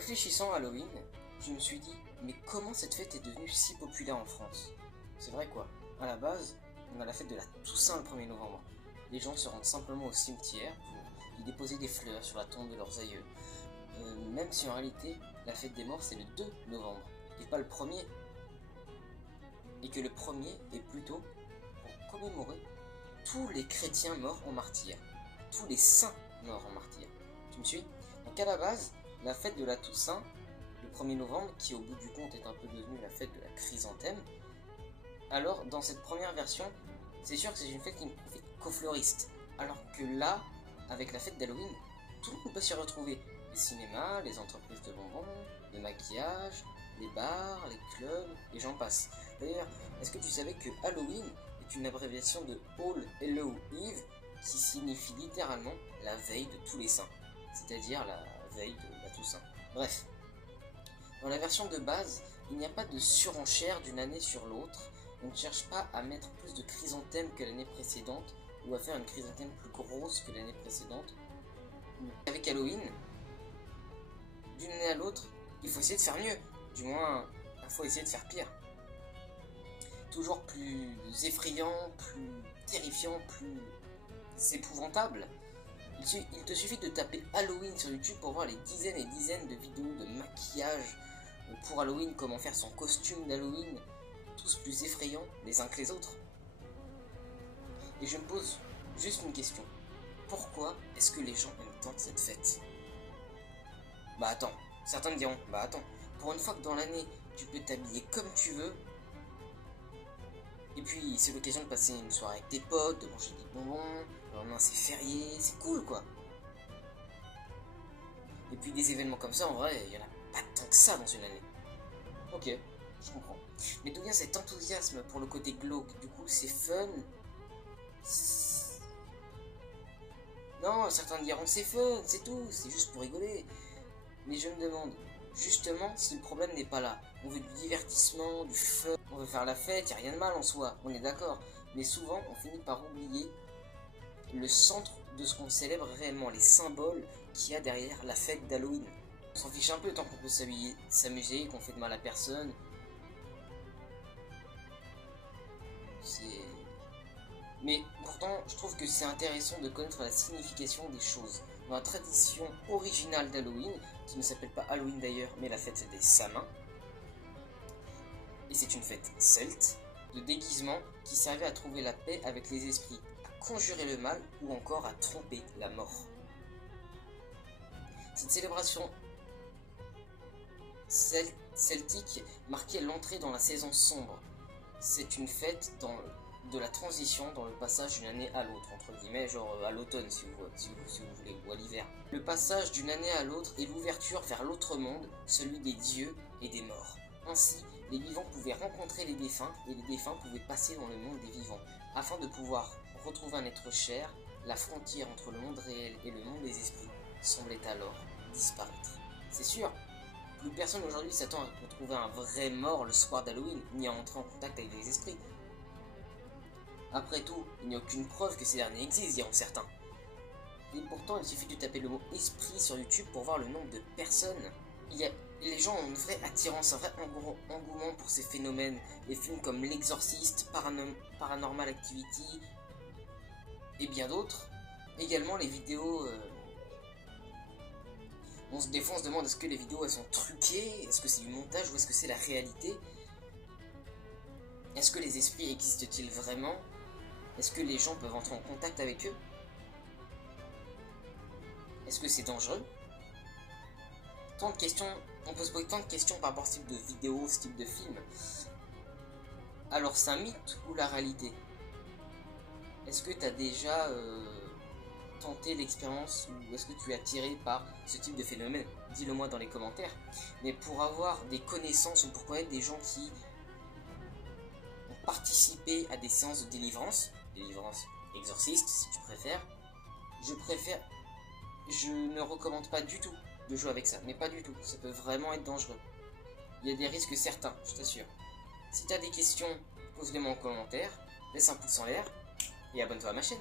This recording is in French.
réfléchissant à Halloween, je me suis dit, mais comment cette fête est devenue si populaire en France? C'est vrai quoi, à la base, on a la fête de la Toussaint le 1er novembre. Les gens se rendent simplement au cimetière pour y déposer des fleurs sur la tombe de leurs aïeux. Même si en réalité, la fête des morts c'est le 2 novembre, et pas le 1er. Et que le 1er est plutôt pour commémorer tous les chrétiens morts en martyr, tous les saints morts en martyr. Tu me suis? Donc à la base, la fête de la Toussaint, le 1er novembre, qui au bout du compte est un peu devenue la fête de la chrysanthème, alors dans cette première version, c'est sûr que c'est une fête qui ne profite qu'aux fleuristes, alors que là, avec la fête d'Halloween, tout le monde peut s'y retrouver. Les cinémas, les entreprises de bonbons, le maquillage, les bars, les clubs, et j'en passe. D'ailleurs, est-ce que tu savais que Halloween est une abréviation de All Hallow Eve, qui signifie littéralement la veille de tous les saints, c'est-à-dire la veille de la Toussaint. Bref, dans la version de base, il n'y a pas de surenchère d'une année sur l'autre. On ne cherche pas à mettre plus de chrysanthèmes que l'année précédente ou à faire une chrysanthème plus grosse que l'année précédente. Avec Halloween, d'une année à l'autre, il faut essayer de faire mieux. Du moins, il faut essayer de faire pire. Toujours plus effrayant, plus terrifiant, plus épouvantable. Il te suffit de taper Halloween sur YouTube pour voir les dizaines et dizaines de vidéos de maquillage pour Halloween, comment faire son costume d'Halloween, tous plus effrayants les uns que les autres. Et je me pose juste une question. Pourquoi est-ce que les gens aiment tant cette fête? Bah attends, certains me diront, bah attends, pour une fois que dans l'année, tu peux t'habiller comme tu veux, et puis c'est l'occasion de passer une soirée avec tes potes, de manger des bonbons, le lendemain c'est férié, c'est cool quoi. Et puis des événements comme ça, en vrai, il y en a pas tant que ça dans une année. Ok, je comprends. Mais d'où vient cet enthousiasme pour le côté glauque? Du coup, c'est fun. Non, certains diront c'est fun, c'est tout, c'est juste pour rigoler. Mais je me demande, justement, si le problème n'est pas là. On veut du divertissement, du fun, on veut faire la fête, y a rien de mal en soi, on est d'accord. Mais souvent, on finit par oublier le centre de ce qu'on célèbre réellement, les symboles qu'il y a derrière la fête d'Halloween. On s'en fiche un peu tant qu'on peut s'amuser, qu'on fait de mal à personne. Mais pourtant, je trouve que c'est intéressant de connaître la signification des choses. Dans la tradition originale d'Halloween, qui ne s'appelle pas Halloween d'ailleurs, mais la fête des Samhains, et c'est une fête celte, de déguisement qui servait à trouver la paix avec les esprits, à conjurer le mal ou encore à tromper la mort. Cette célébration celtique marquait l'entrée dans la saison sombre. C'est une fête de la transition dans le passage d'une année à l'autre, entre guillemets, genre à l'automne si vous voulez, ou à l'hiver. Le passage d'une année à l'autre est l'ouverture vers l'autre monde, celui des dieux et des morts. Ainsi, les vivants pouvaient rencontrer les défunts et les défunts pouvaient passer dans le monde des vivants. Afin de pouvoir retrouver un être cher, la frontière entre le monde réel et le monde des esprits semblait alors disparaître. C'est sûr, plus personne aujourd'hui s'attend à retrouver un vrai mort le soir d'Halloween, ni à entrer en contact avec des esprits. Après tout, il n'y a aucune preuve que ces derniers existent, diront certains. Et pourtant, il suffit de taper le mot esprit sur YouTube pour voir le nombre de personnes. Les gens ont une vraie attirance, un vrai engouement pour ces phénomènes. Les films comme L'Exorciste, Paranormal Activity et bien d'autres. Également les vidéos... Des fois on se demande est-ce que les vidéos elles sont truquées, est-ce que c'est du montage ou est-ce que c'est la réalité? Est-ce que les esprits existent-ils vraiment? Est-ce que les gens peuvent entrer en contact avec eux? Est-ce que c'est dangereux? Tant de questions, on peut se poser tant de questions par rapport à ce type de vidéo, ce type de film. Alors c'est un mythe ou la réalité? Est-ce que tu as déjà tenter l'expérience ou est-ce que tu es attiré par ce type de phénomène? Dis-le moi dans les commentaires. Mais pour avoir des connaissances ou pour connaître des gens qui ont participé à des séances de délivrance exorciste si tu préfères, je ne recommande pas du tout de jouer avec ça, mais pas du tout, ça peut vraiment être dangereux. Il y a des risques certains, je t'assure. Si tu as des questions, pose-les moi en commentaire, laisse un pouce en l'air et abonne-toi à ma chaîne.